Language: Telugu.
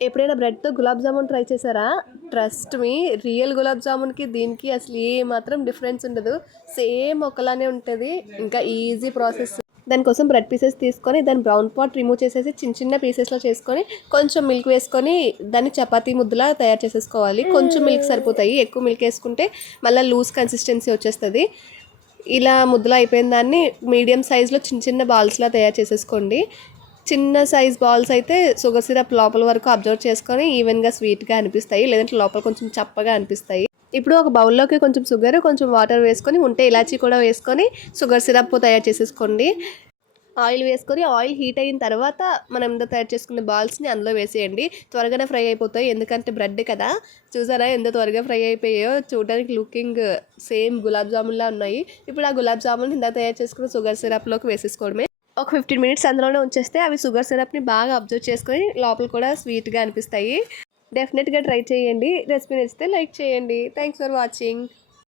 ఎప్పుడైనా బ్రెడ్‌తో గులాబ్ జామున్ ట్రై చేశారా? ట్రస్ట్ మీ రియల్ గులాబ్ జామున్‌కి దీనికి అసలు ఏ మాత్రం డిఫరెన్స్ ఉండదు. సేమ్ ఒకలానే ఉంటది. ఇంకా ఈజీ ప్రాసెస్. దానికోసం బ్రెడ్ పీసెస్ తీసుకొని దాని బ్రౌన్ పార్ట్ రిమూవ్ చేసేసి చిన్న చిన్న పీసెస్‌లో చేసుకొని కొంచెం మిల్క్ వేసుకొని దాన్ని చపాతీ ముద్దలా తయారు చేసేసుకోవాలి. కొంచెం మిల్క్ సరిపోతాయి. ఎక్కువ మిల్క్ ఏసుకుంటే మళ్ళా లూజ్ కన్సిస్టెన్సీ వచ్చేస్తది. ఇలా ముద్దలా అయిపోయిన దాన్ని మీడియం సైజ్‌లో చిన్న చిన్న బాల్స్‌లా తయారు చేసేసుకోండి. చిన్న సైజ్ బాల్స్ అయితే షుగర్ సిరప్ లోపల వరకు అబ్జర్వ్ చేసుకొని ఈవెన్‌గా స్వీట్‌గా అనిపిస్తాయి. లేదంటే లోపల కొంచెం చప్పగా అనిపిస్తాయి. ఇప్పుడు ఒక బౌల్‌లోకి కొంచెం షుగర్, కొంచెం వాటర్ వేసుకొని ఉంటే ఇలాచీ కూడా వేసుకొని షుగర్ సిరప్ తయారు చేసేసుకోండి. ఆయిల్ వేసుకొని ఆయిల్ హీట్ అయిన తర్వాత మనం ఎంత తయారు చేసుకున్న బాల్స్‌ని అందులో వేసేయండి. త్వరగానే ఫ్రై అయిపోతాయి. ఎందుకంటే బ్రెడ్ కదా! చూసారా ఎంత త్వరగా ఫ్రై అయిపోయాయో? చూడడానికి లుకింగ్ సేమ్ గులాబ్ జామున్‌లా ఉన్నాయి. ఇప్పుడు ఆ గులాబ్ జామున్ ఇందాక తయారు చేసుకున్న షుగర్ సిరప్‌లోకి వేసేసుకోవడమే. ఒక 15 మినిట్స్ అందులోనే ఉంచేస్తే అవి షుగర్ సిరప్‌ని బాగా అబ్జర్వ్ చేసుకొని లోపల కూడా స్వీట్‌గా అనిపిస్తాయి. డెఫినెట్‌గా ట్రై చేయండి. రెసిపీ నచ్చితే లైక్ చేయండి. Thanks for watching.